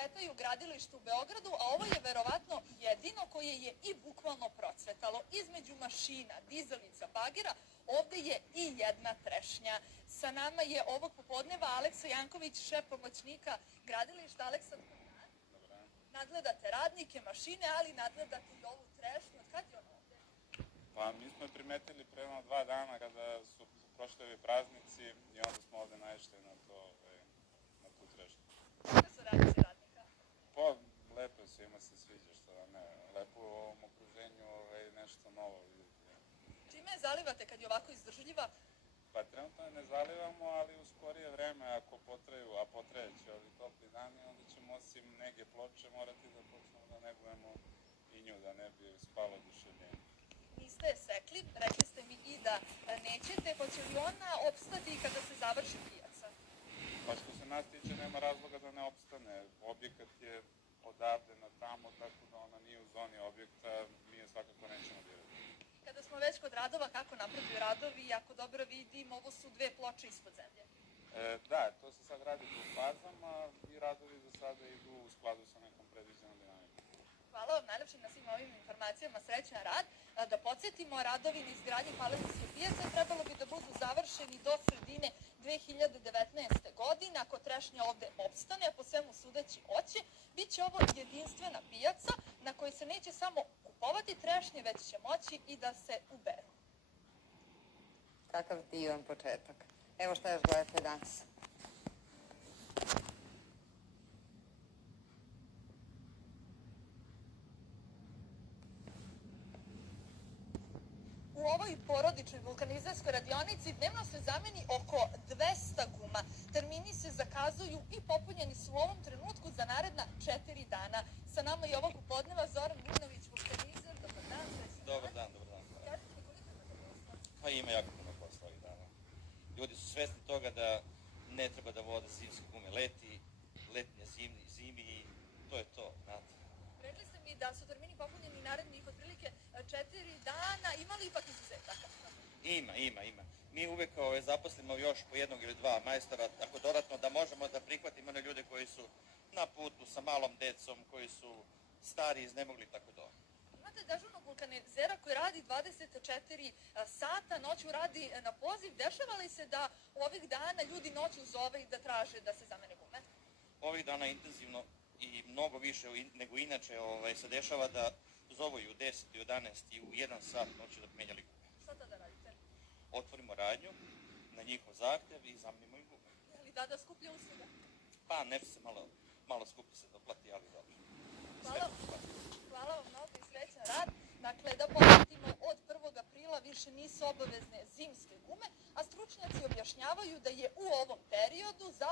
cvetaju gradilišta u Beogradu, a ovo je verovatno jedino koje je i bukvalno procvetalo. Između mašina, dizalica, bagera, ovde je i jedna trešnja. Sa nama je ovog popodneva Aleksa Janković, šef pomoćnika gradilišta. Aleksa, nadgledate radnike, mašine, ali nadgledate i ovu trešnju. Od kad je ono ovde? Pa mi smo je primetili pre 2 dana kada su prošli ovi praznici i onda smo ovde naišli na tu trešnju. Kako su reakcije radnika? Pa, lepo je, svima se sviđa, što da ne. Lepo u ovom okruženju nešto novo vidjeti. Čime je zalivate kad je ovako izdržljiva? Pa trenutno je ne zalivamo, ali u skorije vreme, ako potraju, a potrajeće ovi topli dani, onda ćemo osim nege ploče morati da počnemo da negujemo i nju, da ne bi spalo oduševljenje. Niste je sekli, rekli ste mi i da nećete, hoće li ona opstati kada se završi pijaca? Pa što se nas tiče, nema razloga da ne opstane. Objekat je odavde na tamo, tako da ona nije u zoni objekta, mi je svakako nećemo dirati. Kada smo već kod radova, kako napreduju radovi? Ako dobro vidim, ovo su 2 ploče ispod zemlje. Da, to se sad radi po fazama i radovi za sada idu u skladu sa nekom predviđenom dinamikom. Hvala vam najlepše na svim ovim informacijama, srećan rad. Da podsjetimo, radovi na izgradnji Palestinske pijace trebalo bi da budu završeni do sredine 2019. godine. Ako trešnja ovde opstane, a po svemu sudeći hoće, bit će ovo jedinstvena pijaca na kojoj se neće samo kupovati trešnje, već će moći i da se uberu. Kakav divan početak. Evo šta još gledate danas. U ovoj porodičnoj vulkanizerskoj radionici dnevno se zameni oko 200 guma. Termini se zakazuju i popunjeni su u ovom trenutku za naredna 4 dana. Sa nama je ovog popodneva Zoran Milinović, vulkanizer. Dobar dan. Dobar dan. Kažete mi koliko imate posla? Pa ima jako puno posla ovih dana. Ljudi su svesni toga da ne treba da vode zimske gume leti, letnje zimi i to je to, znate. Rekli ste mi da su termini popunjeni narednih otprilike 4 dana. Ima li ipak izuzetaka? Ima. Mi uvek zaposlimo još po 1 ili 2 majstora, tako dodatno da možemo da prihvatimo one ljude koji su na putu sa malom decom, koji su stari, iznemogli, tako da. Imate dežurnog vulkanizera koji radi 24 sata, noću radi na poziv. Dešava li se da ovih dana ljudi noću zove i da traže da se zamene gume? Ovih dana intenzivno i mnogo više nego inače se dešava da zovu i u 10, i u 11, i u 1 sat noću da bi menjali gume. Šta tada radite? Otvorimo radnju na njihov zahtev i zamenimo i gume. Je li da skuplja usluga? Pa nešto se malo skuplje se doplati, ali dobro. Hvala vam mnogo i srećan rad. Dakle, da podsjetimo, od 1. aprila više nisu obavezne zimske gume, a stručnjaci objašnjavaju da je u ovom periodu za